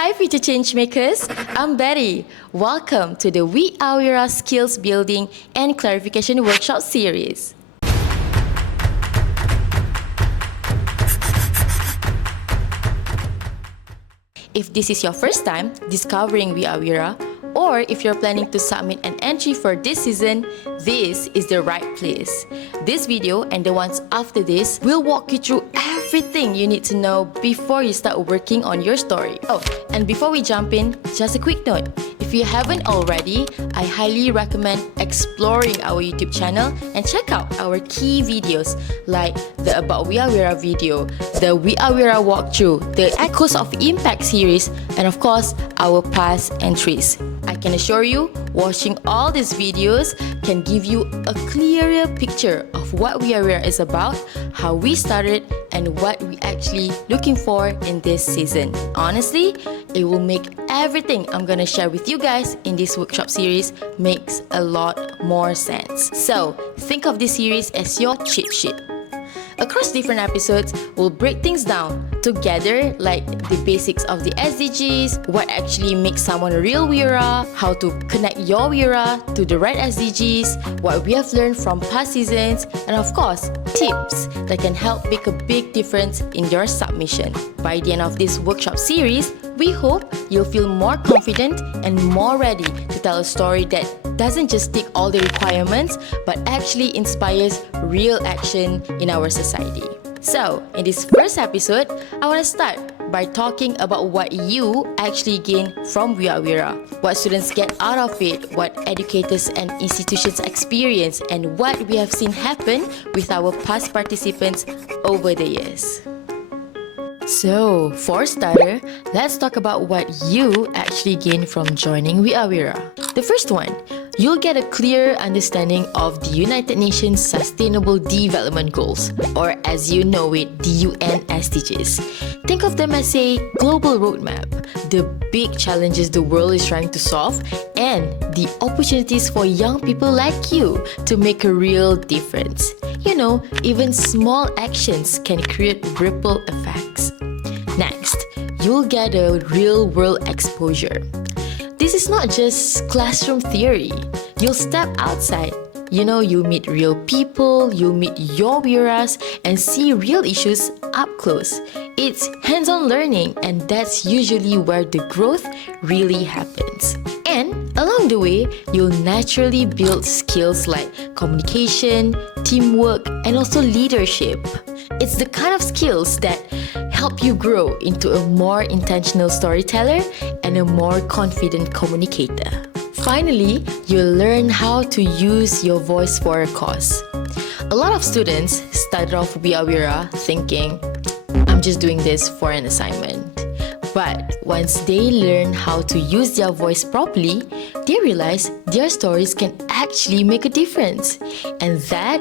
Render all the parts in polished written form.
Hi future changemakers, I'm Betty. Welcome to the We.R.Wira Skills Building and Clarification Workshop Series. If this is your first time discovering We.R.Wira, or if you're planning to submit an entry for this season, this is the right place. This video and the ones after this will walk you through everything you need to know before you start working on your story. Oh, and before we jump in, just a quick note. If you haven't already, I highly recommend exploring our YouTube channel and check out our key videos like the About We.R.Wira video, the We.R.Wira walkthrough, the Echoes of Impact series, and of course, our past entries. I can assure you, watching all these videos can give you a clearer picture of what We.R.Wira is about, how we started, and what we're actually looking for in this season. Honestly, it will make everything I'm gonna share with you guys in this workshop series makes a lot more sense. So, think of this series as your cheat sheet. Across different episodes, we'll break things down together, like the basics of the SDGs, what actually makes someone a real Wira, how to connect your Wira to the right SDGs, what we have learned from past seasons, and of course, tips that can help make a big difference in your submission. By the end of this workshop series, we hope you'll feel more confident and more ready to tell a story that doesn't just tick all the requirements, but actually inspires real action in our society. So, in this first episode, I want to start by talking about what you actually gain from We.R.Wira, what students get out of it, what educators and institutions experience, and what we have seen happen with our past participants over the years. So, for starter, let's talk about what you actually gain from joining We.R.Wira. The first one, you'll get a clear understanding of the United Nations Sustainable Development Goals, or as you know it, the UN SDGs. Think of them as a global roadmap, the big challenges the world is trying to solve, and the opportunities for young people like you to make a real difference. You know, even small actions can create ripple effects. Next, you'll get a real-world exposure. This is not just classroom theory. You'll step outside. You know, you meet real people, you meet your Wiras, and see real issues up close. It's hands-on learning, and that's usually where the growth really happens. And along the way, you'll naturally build skills like communication, teamwork, and also leadership. It's the kind of skills that help you grow into a more intentional storyteller and a more confident communicator. Finally, you'll learn how to use your voice for a cause. A lot of students started off We.R.Wira thinking, I'm just doing this for an assignment. But once they learn how to use their voice properly, they realize their stories can actually make a difference. And that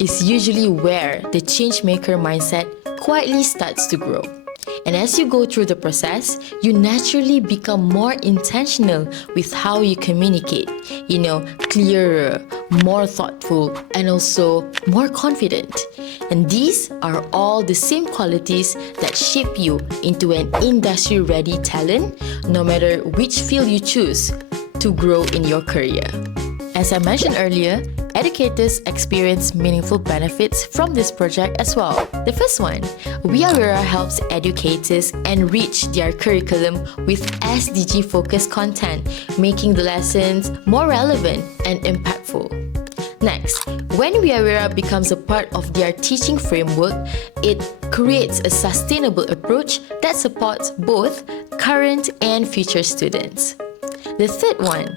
is usually where the changemaker mindset quietly starts to grow. And as you go through the process, you naturally become more intentional with how you communicate. You know, clearer, more thoughtful, and also more confident. And these are all the same qualities that shape you into an industry-ready talent, no matter which field you choose to grow in your career. As I mentioned earlier, educators experience meaningful benefits from this project as well. The first one, We.R.Wira helps educators enrich their curriculum with SDG-focused content, making the lessons more relevant and impactful. Next, when We.R.Wira becomes a part of their teaching framework, it creates a sustainable approach that supports both current and future students. The third one,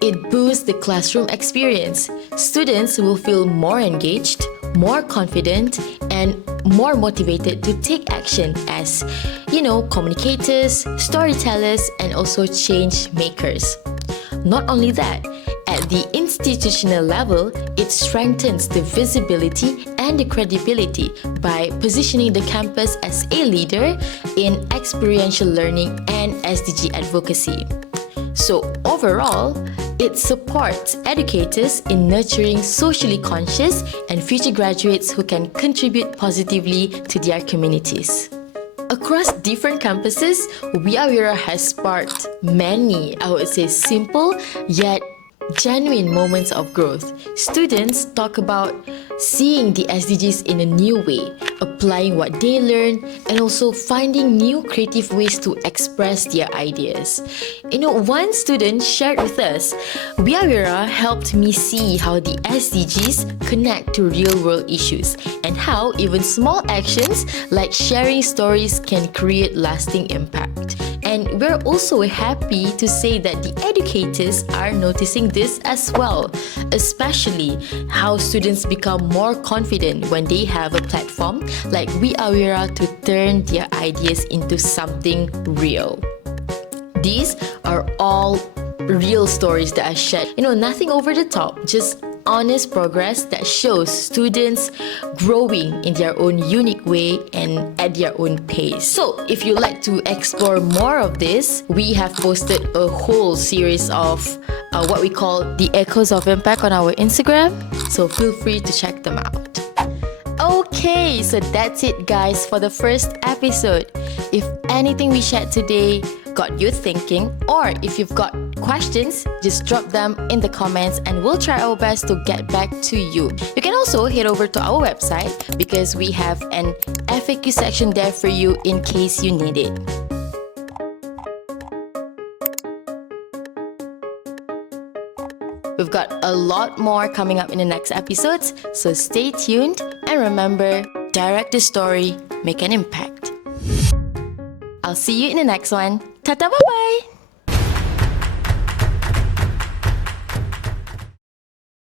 it boosts the classroom experience. Students will feel more engaged, more confident, and more motivated to take action as, communicators, storytellers, and also change makers. Not only that, at the institutional level, it strengthens the visibility and the credibility by positioning the campus as a leader in experiential learning and SDG advocacy. So overall, it supports educators in nurturing socially conscious and future graduates who can contribute positively to their communities. Across different campuses, We.R.Wira has sparked many, I would say, simple yet genuine moments of growth. Students talk about seeing the SDGs in a new way, applying what they learn, and also finding new creative ways to express their ideas. One student shared with us, We.R.Wira helped me see how the SDGs connect to real-world issues and how even small actions like sharing stories can create lasting impact. And we're also happy to say that the educators are noticing this as well, especially how students become more confident when they have a platform like We.R.Wira to turn their ideas into something real. These are all real stories that are shared. Nothing over the top, just honest progress that shows students growing in their own unique way and at their own pace. So, if you like to explore more of this, we have posted a whole series of what we call the Echoes of Impact on our Instagram, so feel free to check them out. Okay, so that's it guys for the first episode. If anything we shared today got you thinking, or if you've got questions, just drop them in the comments and we'll try our best to get back to you. You can also head over to our website because we have an FAQ section there for you in case you need it. We've got a lot more coming up in the next episodes, so stay tuned and remember, direct the story, make an impact. I'll see you in the next one. Ta-ta, bye-bye!